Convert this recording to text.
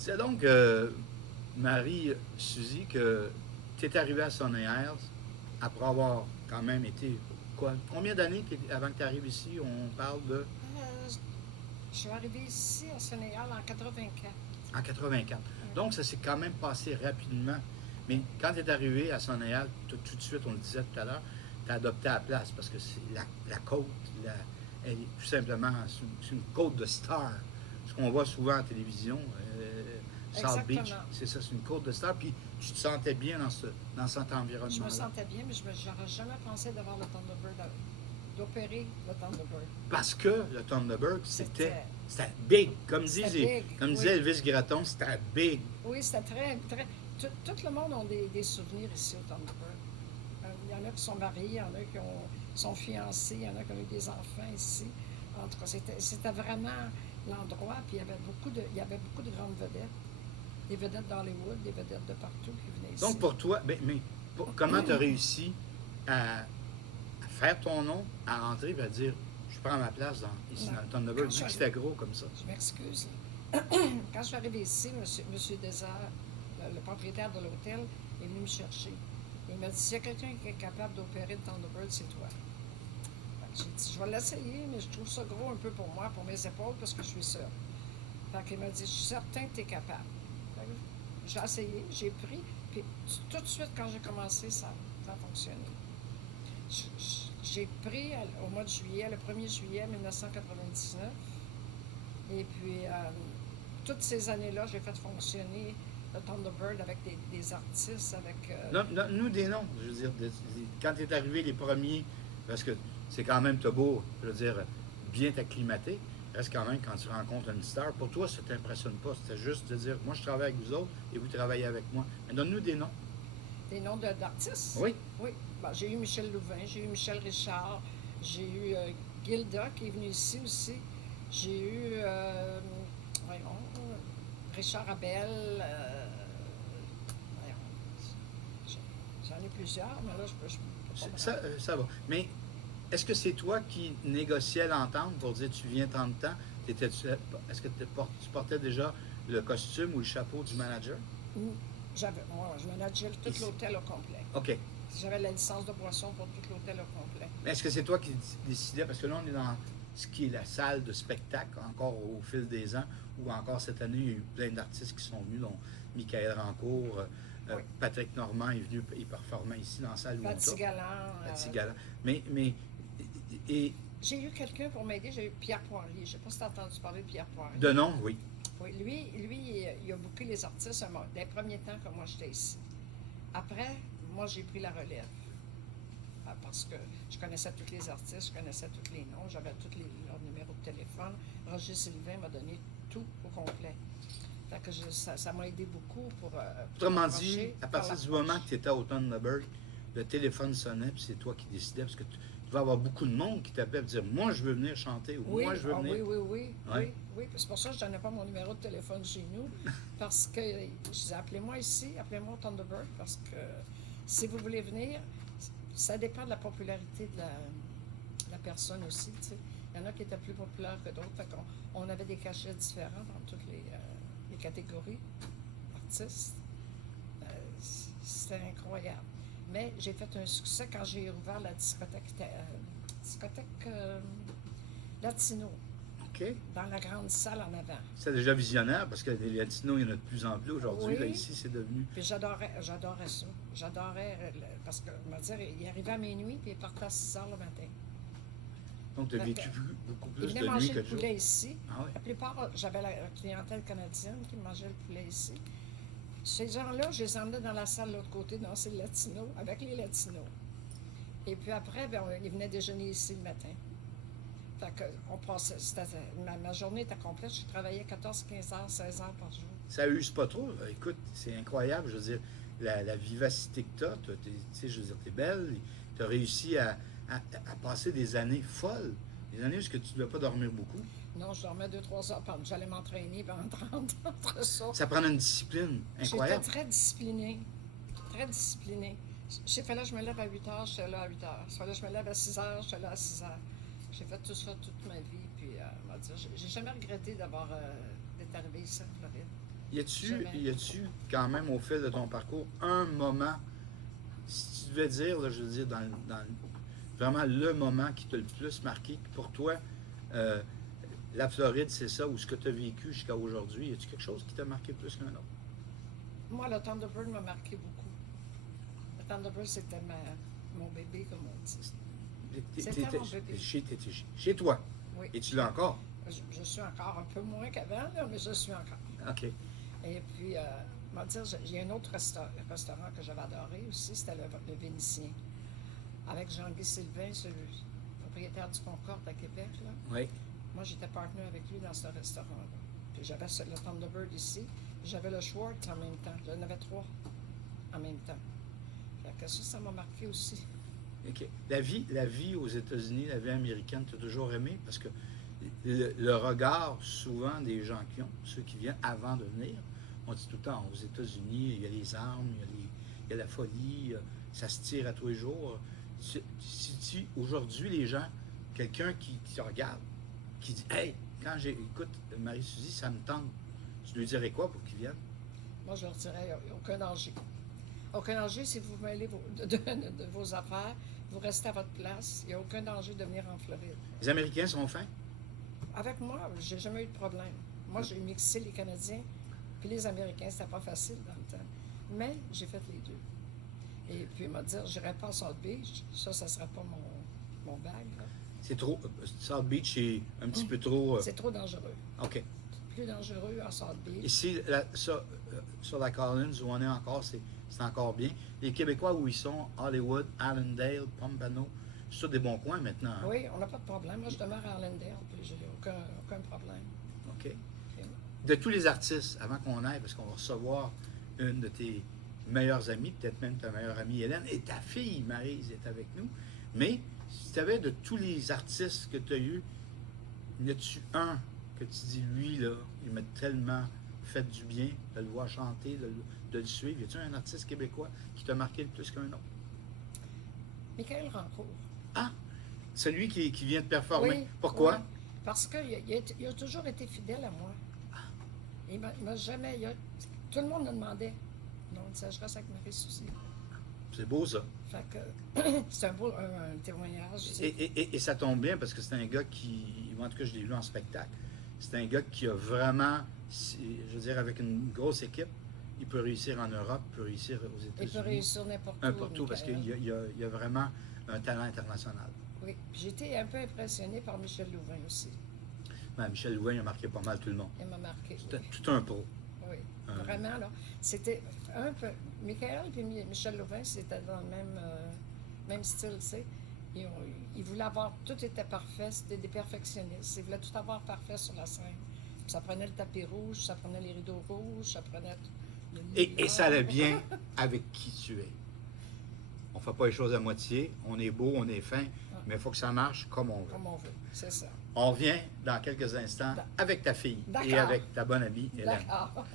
C'est donc, Marie-Suzy, que tu es arrivée à Sonny Isles après avoir quand même été, quoi, combien d'années avant que tu arrives ici? On parle de... Euh, je suis arrivée ici à Sénégal en 84. En 84. Donc, ça s'est quand même passé rapidement. Mais quand tu es arrivé à Sonny Isles, tout de suite, on le disait tout à l'heure, tu as adopté la place parce que c'est la côte, elle est tout simplement, c'est une côte de stars. Ce qu'on voit souvent en télévision, South Beach, Exactement. c'est ça, c'est une côte de stars. Puis tu te sentais bien dans cet Je me environnement-là. sentais bien, mais je n'aurais jamais pensé d'avoir le Thunderbird, d'opérer le Thunderbird. Parce que le Thunderbird, C'était c'était big. c'était big, Comme oui. disait Elvis Gratton, c'était big. Oui, c'était très, très. Tout le monde a des souvenirs ici au Thunderbird. Il y en a qui sont mariés, il y en a qui sont fiancés, il y en a qui ont eu des enfants ici. En tout cas, c'était vraiment l'endroit, puis il y avait beaucoup de grandes vedettes. Des vedettes d'Hollywood, des vedettes de partout qui venaient ici. Donc pour toi, comment tu as réussi à faire ton nom, à entrer et à dire je prends ma place ici Non. dans le Thunderbird, vu que c'était gros comme ça? Je m'excuse. Quand je suis arrivée ici, monsieur Désert, le propriétaire de l'hôtel, est venu me chercher. Il m'a dit, s'il y a quelqu'un qui est capable d'opérer le Thunderbird, c'est toi. J'ai dit, je vais l'essayer, mais je trouve ça gros un peu pour moi, pour mes épaules, parce que je suis seule. Fait qu'il m'a dit, je suis certain que tu es capable. J'ai essayé, j'ai pris, puis tout de suite, quand j'ai commencé, ça a fonctionné. J'ai pris au mois de juillet, le 1er juillet 1999, et puis toutes ces années-là, j'ai fait fonctionner le Thunderbird avec des artistes, avec... Nous des noms, je veux dire, quand tu es arrivé les premiers, parce que c'est quand même, t'as beau, je veux dire, bien t'acclimater, reste quand même quand tu rencontres une star, pour toi, ça t'impressionne pas, c'était juste de dire, moi je travaille avec vous autres et vous travaillez avec moi. Mais donne-nous des noms. des noms d'artistes. Oui. Oui. Bon, j'ai eu Michel Louvain, j'ai eu Michel Richard, j'ai eu Gilda qui est venue ici aussi. J'ai eu voyons, Richard Abel. J'en ai plusieurs, mais là, je peux pas Ça va. Mais est-ce que c'est toi qui négociais l'entente pour dire tu viens tant de temps? Est-ce que tu portais déjà le costume ou le chapeau du manager? Moi, je manageais tout l'hôtel au complet. OK. J'avais la licence de boisson pour tout l'hôtel au complet. Mais est-ce que c'est toi qui décidais? Parce que là, on est dans ce qui est la salle de spectacle, encore au fil des ans, ou encore cette année, il y a eu plein d'artistes qui sont venus, dont Michael Rancourt, Oui. Patrick Normand est venu, il performait ici dans la salle Paty Louisa. Galant. Paty Galant. Et J'ai eu quelqu'un pour m'aider, j'ai eu Pierre Poirier. Je ne sais pas si tu as entendu parler de Pierre Poirier. de nom, oui. Oui, lui, il a booké les artistes des premiers temps que moi j'étais ici. Après, moi j'ai pris la relève. Parce que je connaissais tous les artistes, je connaissais tous les noms, j'avais tous leurs numéros de téléphone. Roger Sylvain m'a donné tout au complet. Fait que ça m'a aidé beaucoup pour. Autrement dit, à partir du moment que tu étais au Thunderbird, le téléphone sonnait, puis c'est toi qui décidais, parce que tu devais avoir beaucoup de monde qui t'appelait pour dire moi je veux venir chanter ou oui, moi je veux venir. oui. Ouais. Oui. C'est pour ça que je ne donnais pas mon numéro de téléphone chez nous. Parce que je disais appelez-moi ici, appelez-moi au Thunderbird, parce que si vous voulez venir, ça dépend de la popularité de la personne aussi. Tu sais. Il y en a qui étaient plus populaires que d'autres. Fait qu'on avait des cachets différents dans toutes les catégories d'artistes. C'était incroyable. Mais j'ai fait un succès quand j'ai ouvert la discothèque Latino, OK. dans la grande salle en avant. C'est déjà visionnaire, parce que les Latinos, il y en a de plus en plus aujourd'hui. Oui. Là, ici, c'est devenu. Puis j'adorais ça. J'adorais, parce que, on va dire, il arrivait à minuit, puis il partait à 6 heures le matin. Donc, tu as Fait vécu que, beaucoup Il plus venait de nuit manger que le de jour. poulet ici. Ah oui. La plupart, j'avais la clientèle canadienne qui mangeait le poulet ici. Ces gens-là, je les emmenais dans la salle de l'autre côté, danser le latino, avec les latinos. Et puis après, ils venaient déjeuner ici le matin. Fait que on passait, ma journée était complète. Je travaillais 14, 15 heures, 16 heures par jour. Ça use pas trop. Écoute, c'est incroyable. Je veux dire, la vivacité que tu as, tu sais, je veux dire, t'es belle. Tu as réussi à passer des années folles. Des années où tu ne devais pas dormir beaucoup. Non, je dormais 2-3 heures par nuit. J'allais m'entraîner pendant 30 entre ça. Ça prend une discipline J'étais incroyable. très disciplinée. Très disciplinée. S'il fallait que je me lève à 8 heures, j'étais là à 8 heures. S'il fallait que je me lève à 6 heures, j'étais là à 6 heures. J'ai fait tout ça toute ma vie. Puis, on va dire, j'ai jamais regretté d'être arrivée ici en Floride. Jamais. Y a-tu quand même au fil de ton parcours un moment, si tu devais dire, là, je veux dire, vraiment le moment qui t'a le plus marqué, que pour toi, la Floride, c'est ça, ou ce que tu as vécu jusqu'à aujourd'hui, y a-tu quelque chose qui t'a marqué plus qu'un autre? Moi, le Thunderbird m'a marqué beaucoup. Le Thunderbird, c'était mon bébé, comme on dit. C'était mon bébé. T'étais chez toi. Oui. Et tu l'as encore? Je suis encore un peu moins qu'avant, là, mais je suis encore. OK. Et puis, on va dire, il y a un autre restaurant que j'avais adoré aussi, c'était le Vénitien. Avec Jean-Guy Sylvain, le propriétaire du Concorde à Québec, là. Oui. Moi, j'étais partenaire avec lui dans ce restaurant-là. Puis j'avais le Thunderbird ici, puis j'avais le Schwartz en même temps. J'en avais 3 en même temps. Fait que ça m'a marqué aussi. OK. La vie aux États-Unis, la vie américaine, tu as toujours aimé parce que le regard, souvent, des gens qui ont, ceux qui viennent avant de venir, on dit tout le temps, aux États-Unis, il y a les armes, il y a la folie, ça se tire à tous les jours. Si aujourd'hui, les gens, quelqu'un qui te regarde, qui dit, hey, quand écoute, Marie-Suzy, ça me tente, tu lui dirais quoi pour qu'il vienne? Moi, je leur dirais, il n'y a aucun danger. Aucun danger si vous mêlez de vos affaires, vous restez à votre place. Il n'y a aucun danger de venir en Floride. Les Américains sont fins? Avec moi, j'ai jamais eu de problème. Moi, j'ai mixé les Canadiens, puis les Américains, c'était pas facile dans le temps. Mais j'ai fait les deux. Et puis, il m'a dit, je n'irai pas à South Beach. Ça ne sera pas mon bag. Là. C'est trop. South Beach est un petit peu trop. C'est trop dangereux. OK. Plus dangereux à South Beach. Ici, sur la Collins, où on est encore, c'est encore bien. Les Québécois où ils sont, Hollywood, Allendale, Pompano, c'est tous des bons coins maintenant. Hein? Oui, on n'a pas de problème. Moi, je demeure à Allendale, puis j'ai aucun problème. OK. Okay. De tous les artistes, avant qu'on aille, parce qu'on va recevoir une de tes meilleures amies, peut-être même ta meilleure amie Hélène, et ta fille Maryse est avec nous. Mais si tu avais de tous les artistes que tu as eus, y a-tu un que tu dis, lui, là, il m'a tellement fait du bien de le voir chanter, de le suivre? Y a-tu un artiste québécois qui t'a marqué le plus qu'un autre? Michael Rancourt. Ah! Celui qui vient de performer. Oui, Pourquoi? Oui, parce qu'il a toujours été fidèle à moi. Il m'a jamais... tout le monde me demandait. Non, ça, je reste avec Marie-Suzy. C'est beau, ça. Fait que c'est un beau un témoignage. Et ça tombe bien parce que c'est un gars qui, en tout cas, je l'ai vu en spectacle, c'est un gars qui a vraiment, je veux dire, avec une grosse équipe, il peut réussir en Europe, il peut réussir aux États-Unis. Il peut réussir n'importe où. N'importe où, parce qu'il y a vraiment un talent international. Oui, puis j'ai été un peu impressionnée par Michel Louvain aussi. Ben, Michel Louvain, il a marqué pas mal tout le monde. Il m'a marqué. C'était Oui. tout un pro. Oui, vraiment, là. C'était un peu... Michael et Michel Louvain, c'était dans le même style, tu sais. Ils voulaient avoir... Tout était parfait, c'était des perfectionnistes. Ils voulaient tout avoir parfait sur la scène. Puis ça prenait le tapis rouge, ça prenait les rideaux rouges, ça prenait... Et ça allait bien avec qui tu es. On ne fait pas les choses à moitié. On est beau, on est fin, mais il faut que ça marche comme on veut. Comme on veut, c'est ça. On revient dans quelques instants avec ta fille et D'accord. avec ta bonne amie Hélène. D'accord.